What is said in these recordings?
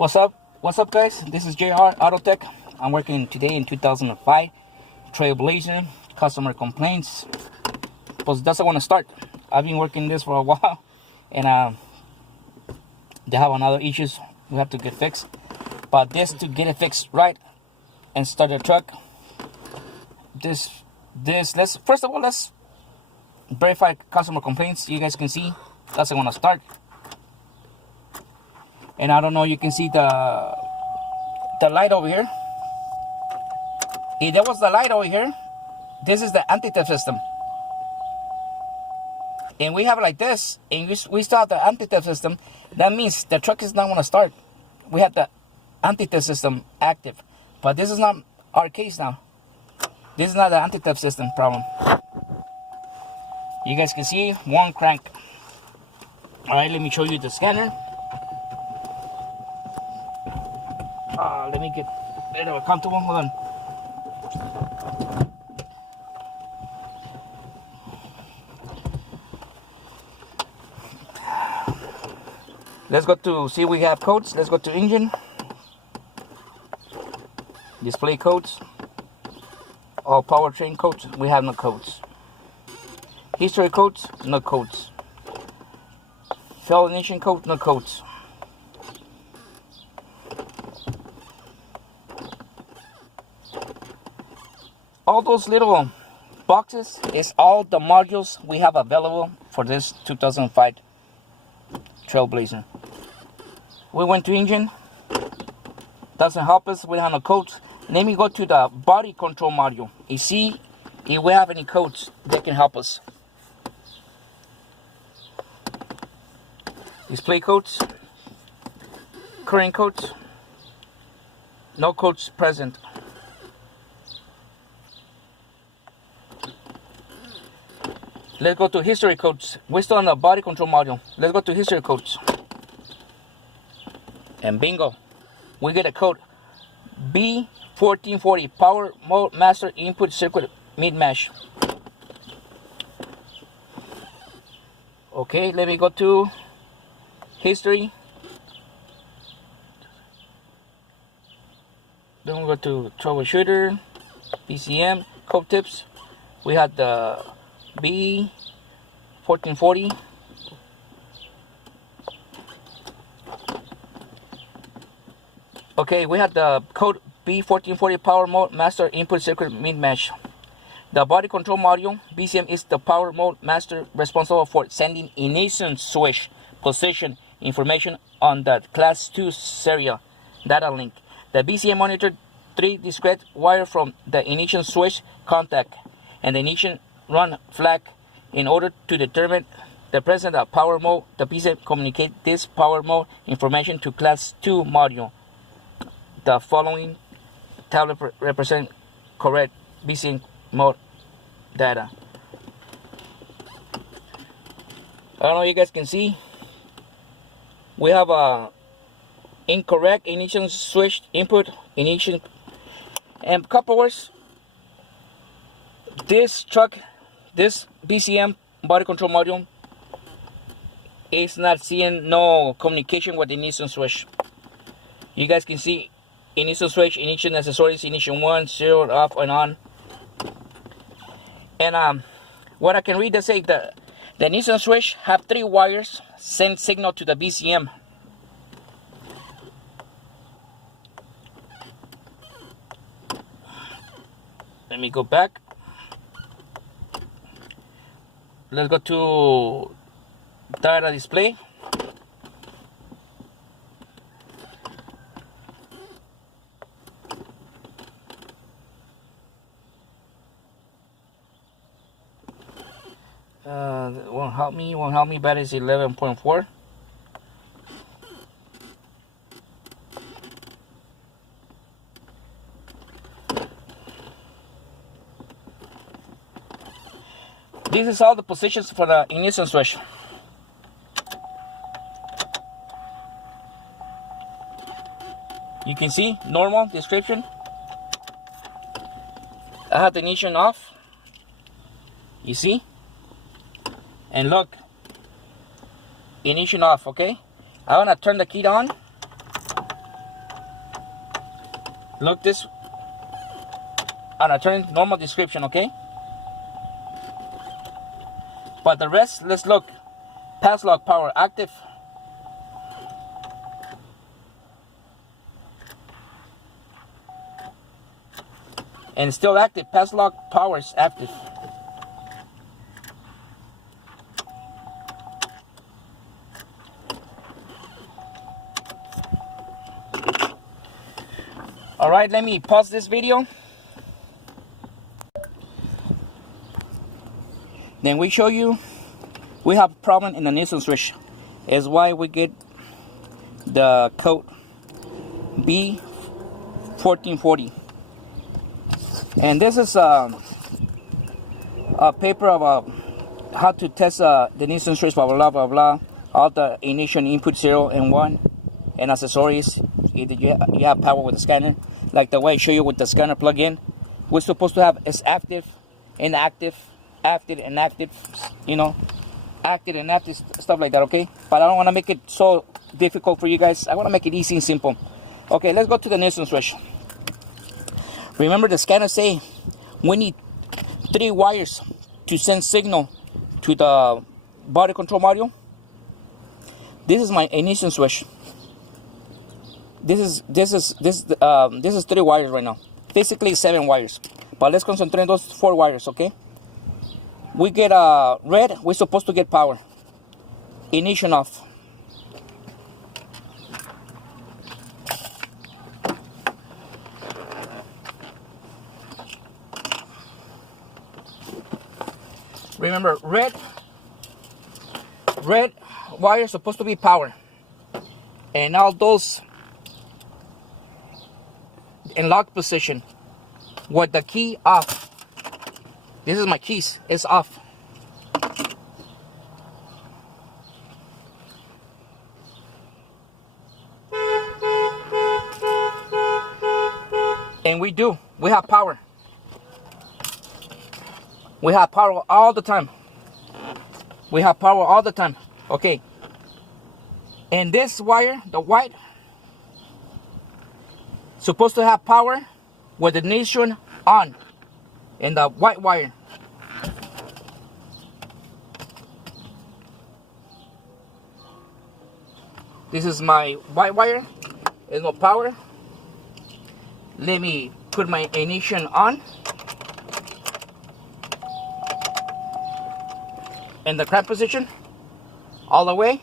What's up, guys? This is JR Auto Tech. I'm working today in 2005 Trailblazer. Customer complaints, pues doesn't want to start. I've been working this for a while, and they have another issues we have to get fixed. But this to get it fixed right and start the truck. Let's first of all let's verify customer complaints. You guys can see doesn't want to start. And I don't know, you can see the light over here. If there was the light over here, this is the anti-theft system. And we have it like this, and we still have the anti-theft system. That means the truck is not going to start. We have the anti-theft system active. But this is not our case now. This is not the anti-theft system problem. You guys can see one crank. Alright, let me show you the scanner. Let me get a little comfortable. Hold on. Let's go to see we have codes. Let's go to engine. Display codes. All powertrain codes. We have no codes. History codes. No codes. Fuel ignition code. No codes. All those little boxes is all the modules we have available for this 2005 Trailblazer. We went to engine. Doesn't help us. We have no codes. Let me go to the body control module. You see if we have any codes that can help us. Display codes. Current codes. No codes present. Let's go to history codes. We're still on the body control module. Let's go to history codes. And bingo. We get a code B1440 Power Mode Master Input Circuit Mismatch. Okay, let me go to history. Then we go to troubleshooter, PCM, code tips. We had the B1440. Okay, we have the code B1440 Power Mode Master Input Circuit Mismatch. The body control module, BCM, is the power mode master responsible for sending ignition switch position information on the Class 2 serial data link. The BCM monitored 3 discrete wires from the ignition switch contact and the ignition run flag. In order to determine the presence of power mode, the BCM communicates this power mode information to Class 2 module. The following tablet represent correct BCM mode data. I don't know if you guys can see. We have a incorrect ignition switch input, ignition, and couple words. This truck, this BCM body control module is not seeing no communication with the ignition switch. You guys can see ignition switch, ignition accessories, ignition 1, 0, off and on. And what I can read, they say the ignition switch have 3 wires send signal to the BCM. Let me go back. Let's go to data display. Won't help me. Battery is 11.4. This is all the positions for the ignition switch. You can see normal description. I have the ignition off. You see? And look, ignition off, okay? I want to turn the key on. Look this, and I turn normal description, okay? But the rest, let's look. Pass lock power active. And still active. Pass lock power is active. Alright, let me pause this video. Then we show you we have a problem in the ignition switch. Is why we get the code B1440. And this is a paper of how to test the ignition switch, blah blah blah blah. All the ignition input 0 and 1 and accessories. Either you have power with the scanner, like the way I show you with the scanner plug-in. We're supposed to have is active, inactive, active and active, you know, active and active, stuff like that, okay? But I don't want to make it so difficult for you guys. I want to make it easy and simple. Okay, let's go to the ignition switch. Remember the scanner say we need 3 wires to send signal to the body control module. This is my ignition switch. This is 3 wires right now. Basically 7 wires, but let's concentrate on those 4 wires, okay? We get red. We're supposed to get power. Ignition off. Remember, red wire is supposed to be power, and all those in lock position with the key off. This is my keys. It's off. And we have power. We have power all the time. We have power all the time. Okay. And this wire, the white, supposed to have power with the ignition on. And the white wire. This is my white wire. There's no power. Let me put my ignition on. In the crank position. All the way.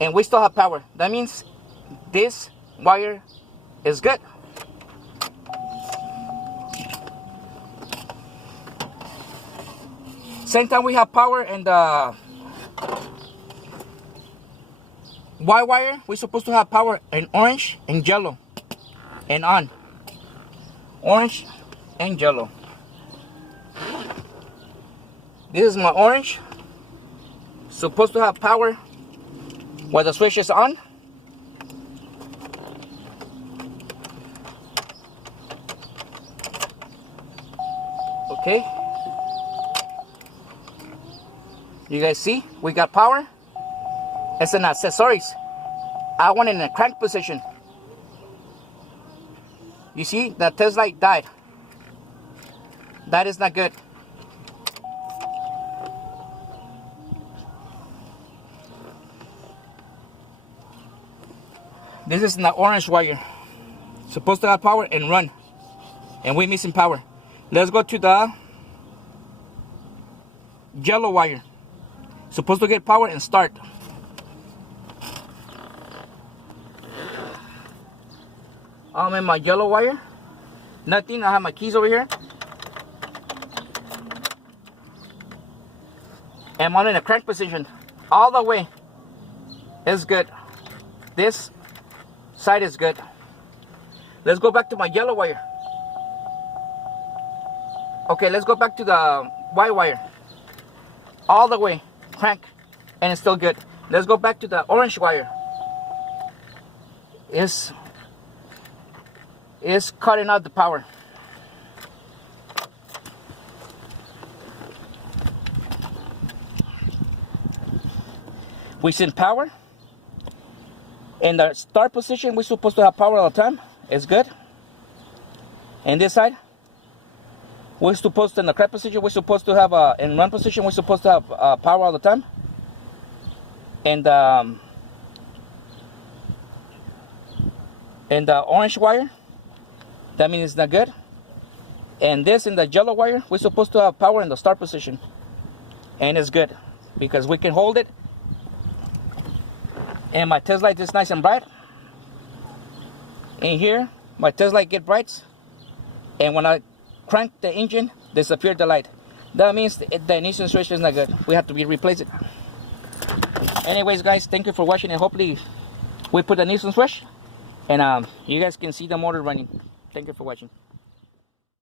And we still have power. That means this wire is good. Same time we have power, and the white wire, we're supposed to have power in orange and yellow and on. Orange and yellow. This is my orange. Supposed to have power while the switch is on. Okay. You guys see, we got power. It's an accessories. I want it in a crank position. You see, the test light died. That is not good. This is the orange wire. Supposed to have power and run. And we're missing power. Let's go to the yellow wire. Supposed to get power and start. I'm in my yellow wire. Nothing. I have my keys over here. And I'm in a crank position. All the way. It's good. This side is good. Let's go back to my yellow wire. Okay, let's go back to the white wire. All the way. Crank, and it's still good. Let's go back to the orange wire. It's cutting out the power. We send power. In the start position, we're supposed to have power all the time. It's good. And this side, we're supposed to, in the correct position, we're supposed to have, in run position, we're supposed to have power all the time. And the orange wire, that means it's not good. And this in the yellow wire, we're supposed to have power in the start position. And it's good, because we can hold it. And my test light is nice and bright. In here, my test light get bright. And when I crank the engine, disappear the light. That means the ignition switch is not good. We have to replace it. Anyways, guys, thank you for watching, and hopefully we put the ignition switch and you guys can see the motor running. Thank you for watching.